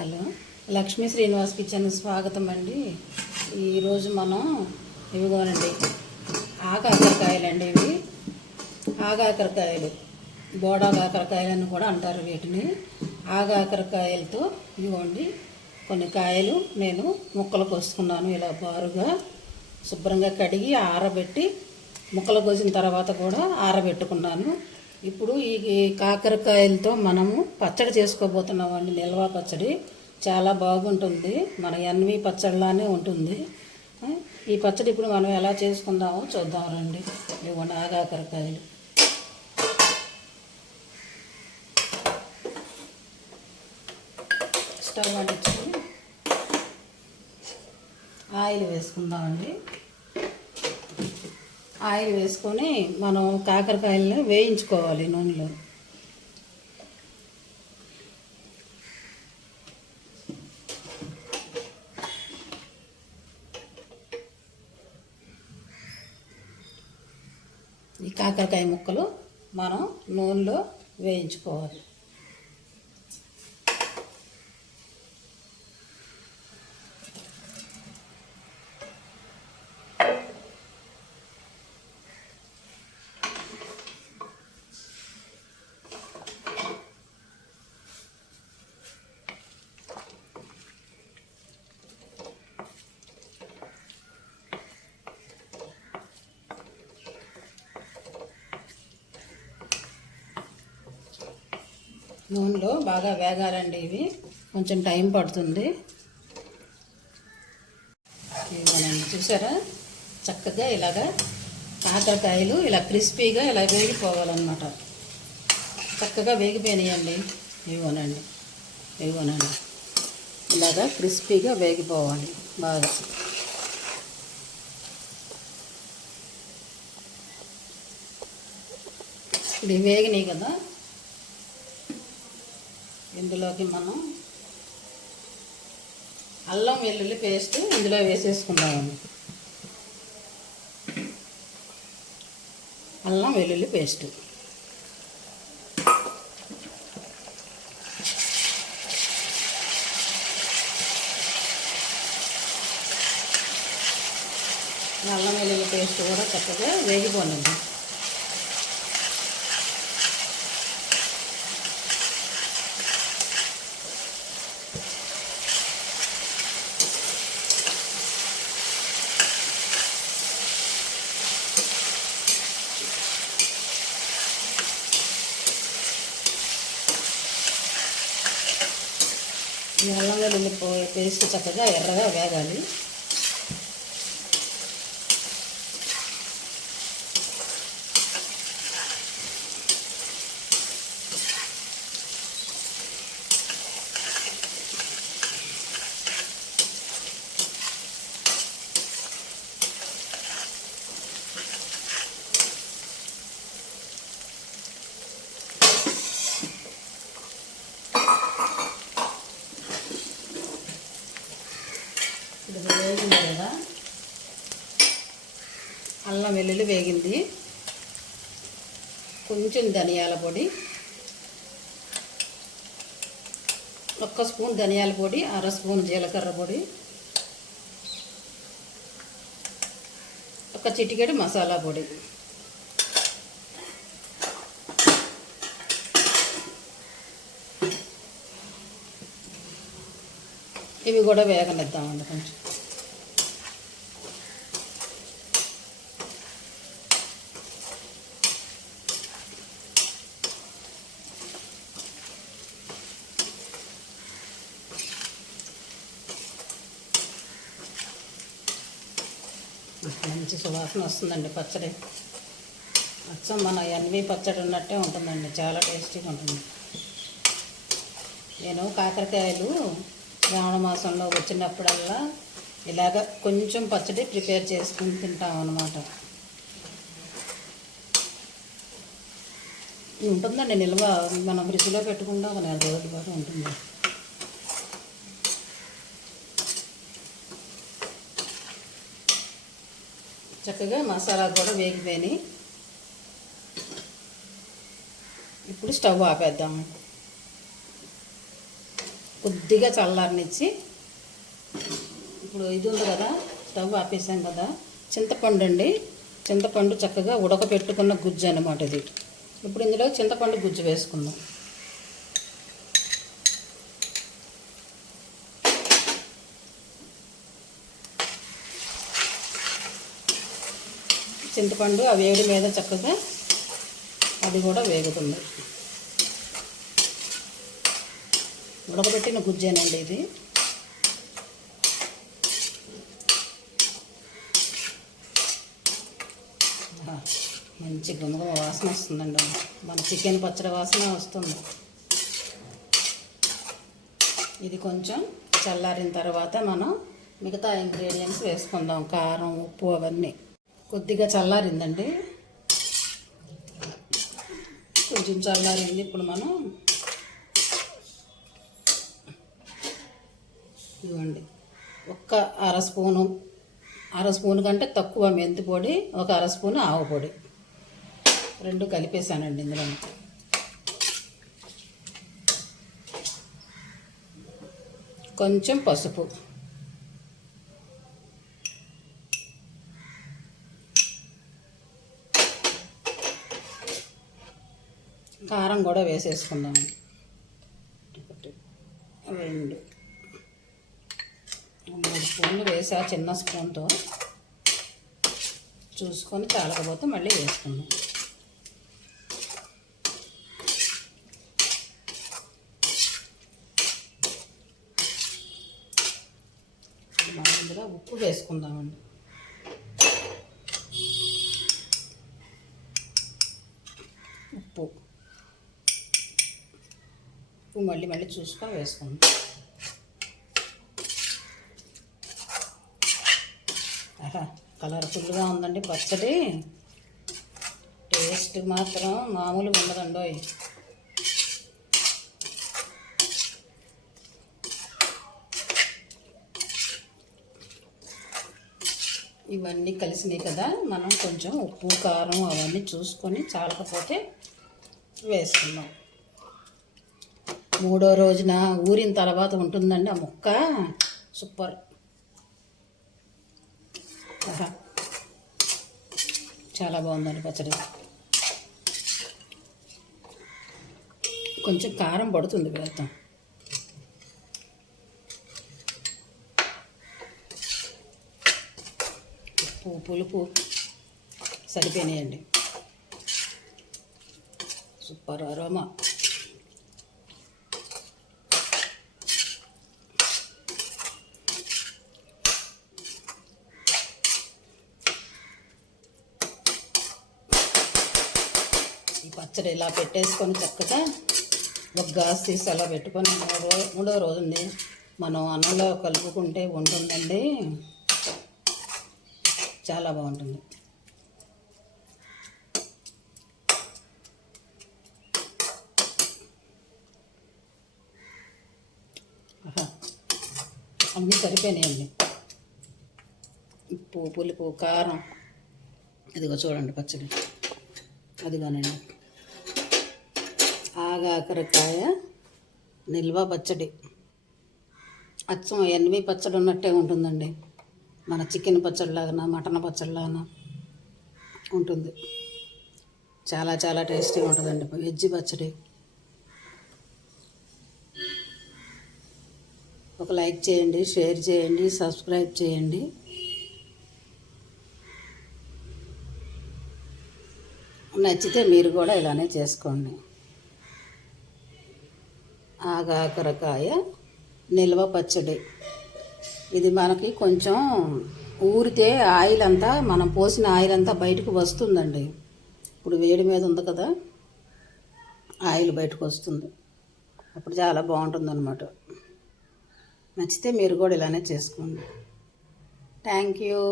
Hello, Lakshmi Srinivas kitchen స్వాగతం అండి. ఈరోజు మనం ఇవిగోనండి ఆకాకరకాయలండి. ఇవి ఆగాకరకాయలు, బోడాకాకరకాయలని కూడా అంటారు వీటిని. ఆగాకరకాయలతో ఇవ్వండి కొన్ని కాయలు నేను ముక్కలు కోసుకున్నాను. ఇలా బారుగా శుభ్రంగా కడిగి ఆరబెట్టి ముక్కలు కోసిన తర్వాత కూడా ఆరబెట్టుకున్నాను. ఇప్పుడు ఈ కాకరకాయలతో మనము పచ్చడి చేసుకోబోతున్నామండి. నిల్వ పచ్చడి చాలా బాగుంటుంది. మన ఎన్వి పచ్చడిలానే ఉంటుంది. ఈ పచ్చడి ఇప్పుడు మనం ఎలా చేసుకుందామో చూద్దాం రండి. ఇవ్వండి ఆగాకరకాయలు. స్టవ్ అంటించుకొని ఆయిల్ వేసుకుందామండి. ఆయిల్ వేసుకొని మనం కాకరకాయలను వేయించుకోవాలి నూనెలో. ఈ కాకరకాయ ముక్కలు మనం నూనెలో వేయించుకోవాలి. నూనెలో బాగా వేగాలండి. ఇవి కొంచెం టైం పడుతుంది. మనం చూసారా, చక్కగా ఇలాగా కాకరకాయలు ఇలా క్రిస్పీగా ఇలా వేగిపోవాలన్నమాట. చక్కగా వేగిపోయినాయండి. ఇవ్వనండి ఇలాగా క్రిస్పీగా వేగిపోవాలి బాగా. ఇది వేగినాయి కదా, ఇందులోకి మనం అల్లం వెల్లుల్లి పేస్ట్ ఇందులో వేసేసుకుందామండి. అల్లం వెల్లుల్లి పేస్ట్ అల్లం వెల్లుల్లి పేస్ట్ కూడా చక్కగా వేగిపోండి. ఈ అల్లం వెల్లుల్లి పేస్ట్ చక్కగా ఎర్రగా వేగాలి. ఇది వేగింది కదా, అల్లం వెల్లుల్లి వేగింది. కొంచెం ధనియాల పొడి, 1 స్పూన్ ధనియాల పొడి, 1/2 స్పూన్ జీలకర్ర పొడి, 1 చిటికెడు మసాలా పొడి. ఇవి కూడా వేగనిద్దామండి కొంచెం. మంచి సువాసన వస్తుందండి పచ్చడి. అచ్చం మన ఎన్వి పచ్చడి ఉన్నట్టే ఉంటుందండి. చాలా టేస్టీగా ఉంటుంది. నేను కాకరకాయలు శ్రావణ మాసంలో వచ్చినప్పుడల్లా ఇలాగ కొంచెం పచ్చడి ప్రిపేర్ చేసుకుని తింటాం అన్నమాట. ఉంటుందండి నిల్వ, మనం ఫ్రిడ్జ్లో పెట్టుకుంటాం, 1 నెల రోజుల పాటు ఉంటుంది. చక్కగా మసాలా కూడా వేగిపోయినాయి. ఇప్పుడు స్టవ్ ఆపేద్దాము. కొద్దిగా చల్లారనిచ్చి ఇప్పుడు ఇది ఉంది కదా, స్టవ్ ఆపేసాం కదా, చింతపండు అండి. చింతపండు చక్కగా ఉడకపెట్టుకున్న గుజ్జు అన్నమాట ఇది. ఇప్పుడు ఇందులో చింతపండు గుజ్జు వేసుకుందాం. చింతపండు ఆ వేడి మీద చక్కగా అది కూడా వేగుతుంది. ఉడకబెట్టిన గుజ్జేనండి ఇది. మంచి గుమగుమ వాసన వస్తుందండి. మన చికెన్ పచ్చడి వాసన వస్తుంది. ఇది కొంచెం చల్లారిన తర్వాత మనం మిగతా ఇంగ్రీడియంట్స్ వేసుకుందాం. కారం, ఉప్పు అవన్నీ. కొద్దిగా చల్లారిందండి, కొంచెం చల్లారింది. ఇప్పుడు మనం ఇవ్వండి ఒక్క అర స్పూను కంటే తక్కువ మెంతి పొడి, ఒక అర స్పూను ఆవు పొడి, రెండు కలిపేసానండి ఇందులో. కొంచెం పసుపు, కారం కూడా వేసేసుకుందాం. 2 3 స్పూన్లు వేసా చిన్న స్పూన్తో. చూసుకొని చాలకపోతే మళ్ళీ వేసుకుందాం. మనం ఇందులో ఉప్పు వేసుకుందామండి. ఉప్పు మళ్ళీ చూసుకొని వేసుకుందాం. కలర్ఫుల్గా ఉందండి పచ్చడి. టేస్ట్ మాత్రం మామూలుగా ఉండదండి. ఇవన్నీ కలిసినాయి కదా, మనం కొంచెం ఉప్పు, కారం అవన్నీ చూసుకొని చాలకపోతే వేసుకుందాం. 3వ రోజున ఊరిన తర్వాత ఉంటుందండి ఆ ముక్క. సూపర్. చాలా బాగుందండి పచ్చడి. కొంచెం కారం పడుతుంది వేద్దాం. ఉప్పు, పులుపు సరిపోయినాయండి. Super aroma. ఈ పచ్చడి ఇలా పెట్టేసుకొని చక్కగా ఒక గ్లాస్ తీసి అలా పెట్టుకొని 3వ రోజుని మనం అన్నంలో కలుపుకుంటే ఉంటుందండి. చాలా బాగుంటుంది. అన్నీ సరిపోయినాయండి. ఉప్పు, పులుపు, కారం. ఇదిగో చూడండి పచ్చడి. అదిగోనండి ఆగాకరకాయ నిల్వ పచ్చడి. అచ్చం ఎన్వి పచ్చడి ఉన్నట్టే ఉంటుందండి. మన చికెన్ పచ్చడిలాగా, మటన్ పచ్చడిలాగా ఉంటుంది. చాలా చాలా టేస్టీగా ఉంటుందండి వెజ్ పచ్చడి. ఒక లైక్ చేయండి, షేర్ చేయండి, సబ్స్క్రైబ్ చేయండి. నచ్చితే మీరు కూడా ఇలానే చేసుకోండి. ఆగాకరకాయ నిల్వ పచ్చడి. ఇది మనకి కొంచెం ఊరితే ఆయిల్ అంతా, మనం పోసిన ఆయిల్ అంతా బయటకు వస్తుందండి. ఇప్పుడు వేడి మీద ఉంది కదా, ఆయిల్ బయటకు వస్తుంది. అప్పుడు చాలా బాగుంటుంది అన్నమాట. నచ్చితే మీరు కూడా ఇలానే చేసుకోండి. Thank you.